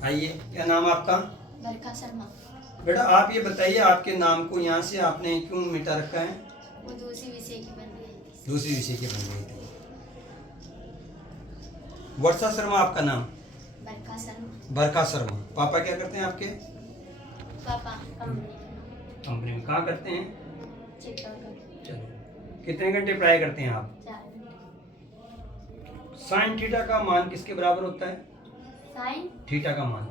आइए, क्या नाम आपका? बरका शर्मा। बेटा आप ये बताइए, आपके नाम को यहाँ से आपने क्यों मिटा रखा है? वो दूसरी विषय की बन गई थी। दूसरी विषय की बन गई थी। वर्षा शर्मा आपका नाम? बरका शर्मा। बरका शर्मा। पापा क्या करते हैं आपके? पापा कंपनी में। कहाँ करते हैं? चित्तौड़गढ़। चलो, कितने घंटे पढ़ाई करते हैं आप? 4 घंटे। साइन थीटा का मान किसके बराबर होता है? साइन थीटा का मान।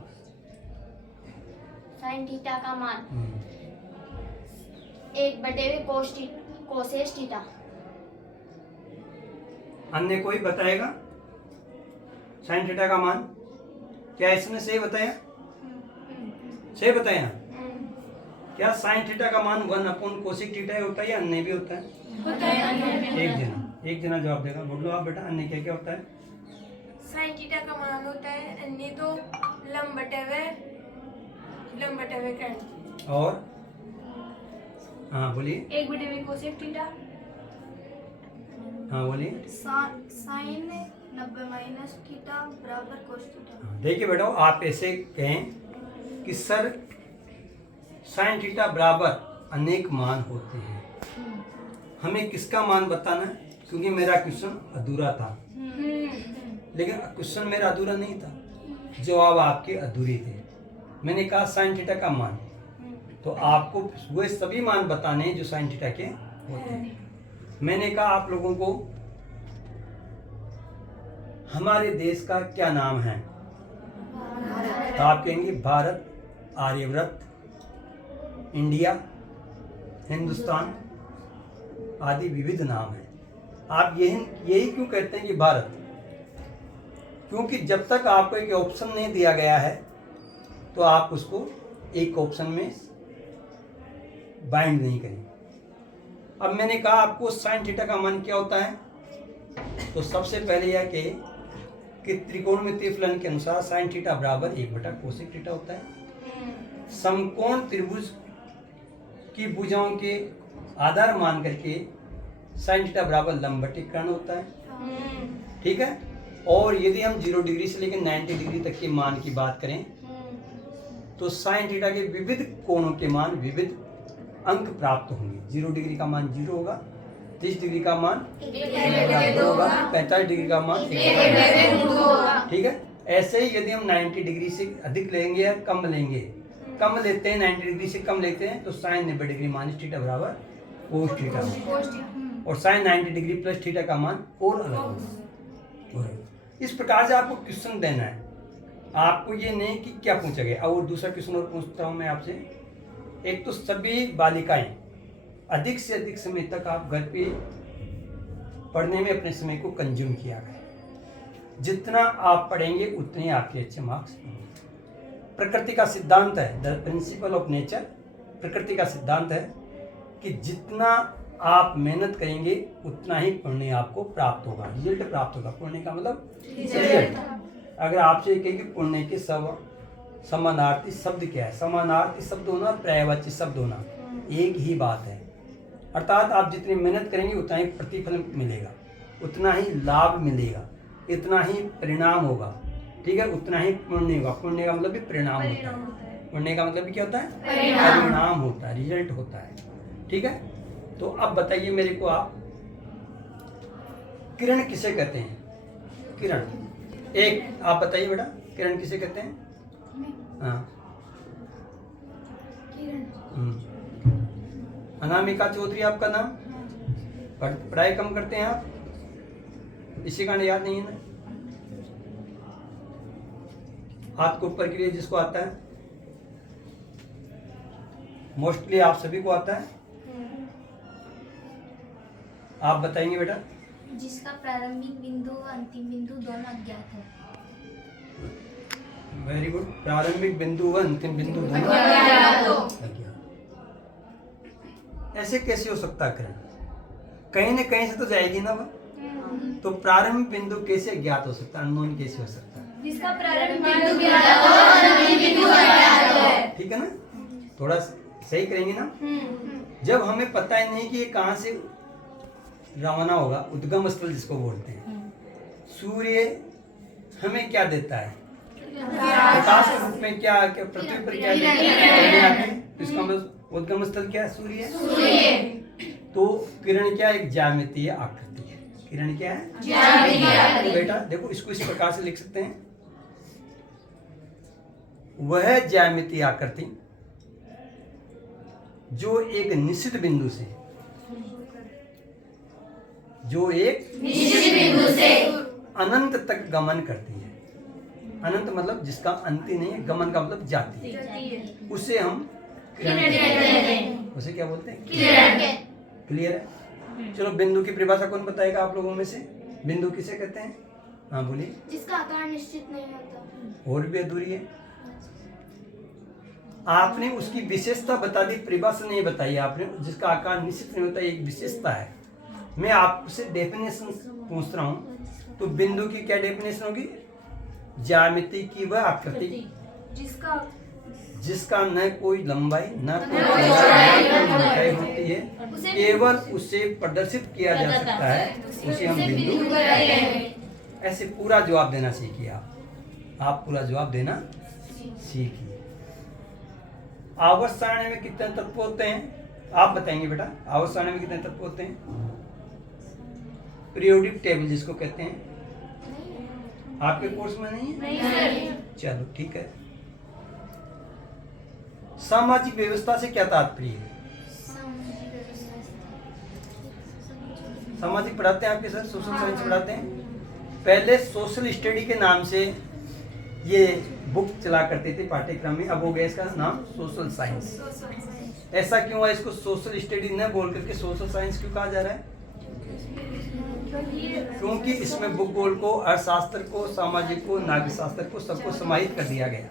थीटा का मान 1/2 कोसेस थीटा। अन्य कोई बताएगा साइन थीटा का मान? क्या इसने सही बताया? सही बताया? क्या साइन थीटा का मान 1 कोसेक थीटा होता है या अन्य भी होता है? एक जना जवाब देगा। बोलो आप बेटा, अन्य क्या क्या होता है? साइन थीटा का मान होता है अन्य तो लंब बटे कर्ण। और हाँ बोलिए। 1/2 कोसेक थीटा। हाँ बोलिए। साइन 90 माइनस थीटा बराबर कोस थीटा। देखिए बेटा, आप ऐसे कहें कि सर साइन थीटा बराबर अनेक मान होते हैं, हमें किसका मान बताना है? क्योंकि मेरा क्वेश्चन अधूरा था। लेकिन क्वेश्चन मेरा अधूरा नहीं था, जवाब आपके अधूरे थे। मैंने कहा साइन थीटा का मान, तो आपको वो सभी मान बताने हैं जो साइन थीटा के होते हैं। मैंने कहा आप लोगों को हमारे देश का क्या नाम है? तो आप कहेंगे भारत, आर्यव्रत, इंडिया, हिंदुस्तान आदि विविध नाम है। आप यही क्यों कहते हैं कि भारत? क्योंकि जब तक आपको एक ऑप्शन नहीं दिया गया है तो आप उसको एक ऑप्शन में बाइंड नहीं करें। अब मैंने कहा आपको साइन थीटा का मान क्या होता है, तो सबसे पहले यह कहे कि त्रिकोणमितीय फलन के अनुसार साइन थीटा बराबर 1 कोसेक थीटा होता है। समकोण त्रिभुज की भुजाओं के आधार मान करके साइन थीटा बराबर लंब बटे कर्ण होता है। ठीक है। और यदि हम 0 डिग्री से लेकर 90 डिग्री तक के मान की बात करें तो साइन थीटा के विविध कोणों के मान विविध अंक प्राप्त होंगे। 0 डिग्री का मान 0 होगा, 30 डिग्री का मान 1 होगा, 45 डिग्री का मान 1 होगा। ठीक है। ऐसे ही यदि हम 90 डिग्री से अधिक लेंगे या कम लेंगे, कम लेते हैं 90 डिग्री से कम लेते हैं तो साइन 90 डिग्री माइनस थीटा बराबर कोस थीटा होगा, और साइन 90 डिग्री प्लस थीटा का मान और अलग होगा। इस प्रकार से आपको क्वेश्चन देना है। आपको ये नहीं कि क्या पूछा गया। और दूसरा क्वेश्चन और पूछता हूँ मैं आपसे। एक तो सभी बालिकाएं अधिक से अधिक समय तक आप घर पे पढ़ने में अपने समय को कंज्यूम किया करें। जितना आप पढ़ेंगे उतने आपके अच्छे मार्क्स होंगे। प्रकृति का सिद्धांत है, द प्रिंसिपल ऑफ नेचर, प्रकृति का सिद्धांत है कि जितना आप मेहनत करेंगे उतना ही पुण्य आपको प्राप्त होगा, रिजल्ट प्राप्त होगा। पुण्य का मतलब रिजल्ट। अगर आपसे कहेंगे पुण्य के समानार्थी शब्द क्या है? समानार्थी शब्द होना, पर्यायवाची शब्द होना एक ही बात है। अर्थात आप जितनी मेहनत करेंगे उतना ही प्रतिफल मिलेगा, उतना ही लाभ मिलेगा, इतना ही परिणाम होगा। ठीक है, उतना ही पुण्य होगा। पुण्य का मतलब भी परिणाम होता है। पुण्य का मतलब भी क्या होता है? परिणाम होता है, रिजल्ट होता है। ठीक है। तो अब बताइए मेरे को, आप किरण किसे कहते हैं? किरण, एक आप बताइए बेटा, किरण किसे कहते हैं? हाँ, अनामिका चौधरी आपका नाम। पढ़ाई कम करते हैं आप, इसी कारण याद नहीं है ना। हाथ को ऊपर करिए जिसको आता है। मोस्टली आप सभी को आता है। आप बताएंगे बेटा। जिसका प्रारंभिक बिंदु व अंतिम बिंदु दोनों अज्ञात है। Very good. प्रारंभिक बिंदु व अंतिम बिंदु दोनों अज्ञात। ऐसे कैसे हो सकता है किरण? कहीं न कहीं से तो जाएगी ना वो। तो प्रारंभिक बिंदु कैसे अज्ञात हो सकता है? अननोन कैसे हो सकता है? जिसका प्रारंभिक बिंदु ज्ञात हो और अंतिम बिंदु अज्ञात हो। ठीक है ना, थोड़ा सही करेंगे ना। जब हमें पता ही नहीं कि ये कहाँ से रवाना होगा, उद्गम स्थल जिसको बोलते हैं। सूर्य हमें क्या देता है? प्रकाश के रूप में क्या पृथ्वी पर क्या किरणें आती हैं? तो इसका मतलब उद्गम स्थल क्या है? सूर्य है। तो किरण क्या एक ज्यामितीय आकृति है। किरण क्या है? तो बेटा देखो इसको इस प्रकार से लिख सकते हैं, वह ज्यामितीय आकृति जो एक निश्चित बिंदु से अनंत तक गमन करती है। अनंत मतलब जिसका अंत ही नहीं है, गमन का मतलब जाती है, उसे हम किरण कहते हैं। उसे क्या बोलते हैं? किरण। क्लियर है? चलो बिंदु की परिभाषा कौन बताएगा आप लोगों में से? बिंदु किसे कहते हैं? हाँ बोलिए। जिसका आकार निश्चित नहीं होता। और भी अधूरी है। आपने उसकी विशेषता बता दी, परिभाषा नहीं बताई आपने। जिसका आकार निश्चित नहीं होता एक विशेषता है। मैं आपसे डेफिनेशन पूछ रहा हूँ, तो बिंदु की क्या डेफिनेशन होगी? ज्यामिति की वह आकृति जिसका न कोई लंबाई न कोई चौड़ाई होती है, केवल उसे प्रदर्शित किया जा सकता है, उसे हम बिंदु कहते हैं। ऐसे पूरा जवाब देना सीखिए आप पूरा जवाब देना सीखिए। आवर्त सारणी में कितने तत्व होते हैं? आप बताएंगे बेटा, आवर्त सारणी में कितने तत्व होते हैं? पीरियोडिक टेबल जिसको कहते हैं, आपके कोर्स में नहीं है? चलो ठीक है। सामाजिक व्यवस्था से क्या तात्पर्य है? सामाजिक पढ़ाते हैं आपके सर, सोशल साइंस पढ़ाते हैं। पहले सोशल स्टडी के नाम से ये बुक चला करते थे पाठ्यक्रम में, अब हो गया इसका नाम सोशल साइंस। ऐसा क्यों है? इसको सोशल स्टडी न बोल करके सोशल साइंस क्यों कहा जा रहा है? क्योंकि इसमें भूगोल को, अर्थशास्त्र को, सामाजिक को, नागरिक शास्त्र को सबको समाहित कर दिया गया।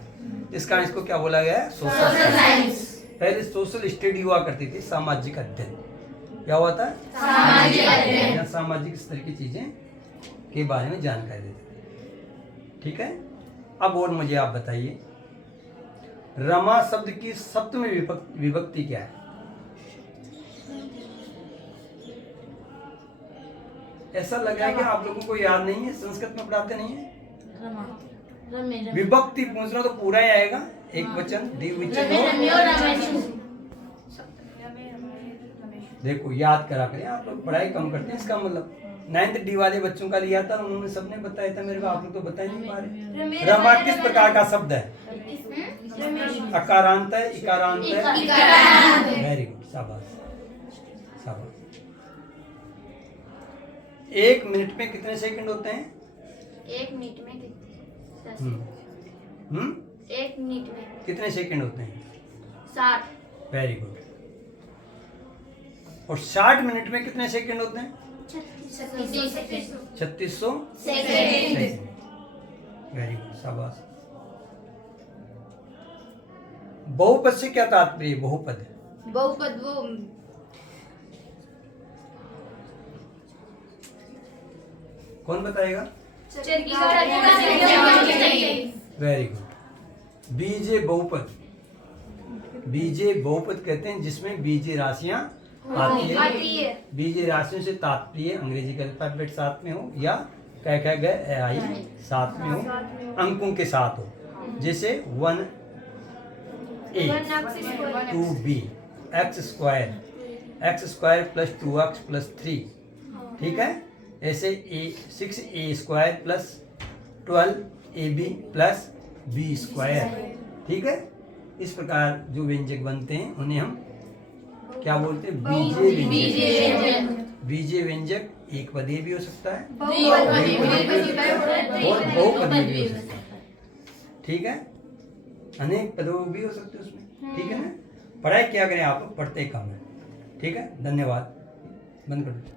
इस कारण इसको क्या बोला गया है? Social science. पहले सोशल स्टडी हुआ करती थी, सामाजिक अध्ययन। क्या हुआ था? सामाजिक अध्ययन। सामाजिक स्तर की चीजें के बारे में जानकारी देते थे। ठीक है। अब और मुझे आप बताइए, रमा शब्द की सप्तमी विभक्ति क्या है? ऐसा लग रहा है कि आप लोगों को याद नहीं है, संस्कृत में पढ़ाते नहीं है। विभक्ति पूछ रहा तो पूरा ही आएगा, एक वचन, द्विवचन। देखो याद करा करें, आप लोग पढ़ाई कम करते हैं, इसका मतलब 9th D वाले बच्चों का लिया था, उन्होंने सबने बताया था मेरे को, आप लोग तो बता ही नहीं पा रहे। रमा किस प्रकार का शब्द है? अकारांत है, इकारांत है? वेरी गुड, शाबाश शाबाश। 1 मिनट में कितने सेकंड होते हैं? 1 मिनट में कितने? 1 मिनट में कितने सेकंड होते हैं? 60। Very good. और 60 मिनट में कितने सेकंड होते हैं? 3600 सेकंड। वेरी गुड, शाबाश। बहुपद से क्या तात्पर्य? बहुपद वो कौन बताएगा? Very good. बीजे बहुपद, बीजे बहुपद कहते हैं जिसमें बीजे राशियां आती है। बीजे राशियों से तात्पर्य अंग्रेजी का अल्फाबेट साथ में हो या कह गए आई साथ में हो, अंकों के साथ हो। जैसे 1a 2b x square plus 2x plus 3। ठीक है। ऐसे 6a square plus 12ab plus b square. ठीक है। इस प्रकार जो व्यंजक बनते हैं उन्हें हम क्या बोलते हैं? बीजे व्यंजक एक पदीय भी हो सकता है और बहुपदीय भी हो सकता है। ठीक है। अनेक पदों भी हो सकते हैं उसमें। ठीक है ना। पढ़ाई क्या करें आप लोग, पढ़ते कम है। ठीक है। धन्यवाद। बंद कर दो।